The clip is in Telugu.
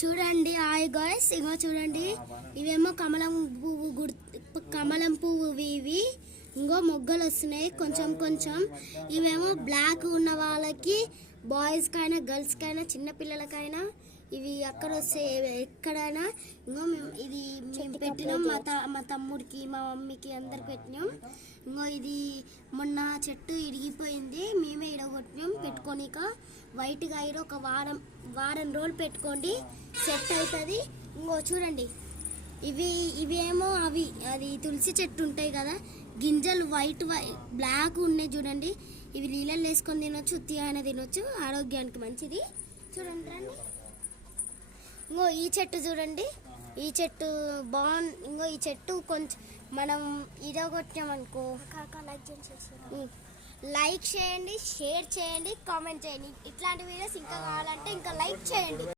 చూడండి హాయ్ గాయ్స్, ఇగో చూడండి ఇవేమో కమలం పువ్వు ఇవి ఇంకో మొగ్గలు వస్తున్నాయి కొంచెం కొంచెం. ఇవేమో బ్లాక్ ఉన్న వాళ్ళకి, బాయ్స్ కైనా గర్ల్స్ కైనా చిన్న పిల్లలకైనా ఇవి అక్కడ వస్తే ఎక్కడైనా. ఇంకో ఇది మేము పెట్టినాం, మా తమ్ముడికి మా మమ్మీకి అందరికి పెట్టినాం. ఇంకో ఇది మొన్న చెట్టు ఇరిగిపోయింది, మేమే ఇడగొట్టినాం పెట్టుకోనిక. వైట్గా అయిన ఒక వారం రోజులు పెట్టుకోండి, సెట్ అవుతుంది. ఇంకో చూడండి ఇవేమో అది తులసి చెట్టు ఉంటాయి కదా, గింజలు బ్లాక్ ఉన్నాయి చూడండి. ఇవి నీళ్ళల్లో వేసుకొని తినొచ్చు, ఉత్తిగా తినొచ్చు, ఆరోగ్యానికి మంచిది. చూడండి రండి. ఇంకో ఈ చెట్టు చూడండి, ఈ చెట్టు బాగుంది. ఇంకో ఈ చెట్టు కొంచెం మనం ఇరగొట్టామనుకో, లైక్ చేయండి, షేర్ చేయండి, కామెంట్ చేయండి. ఇట్లాంటి వీడియోస్ ఇంకా కావాలంటే ఇంకా లైక్ చేయండి.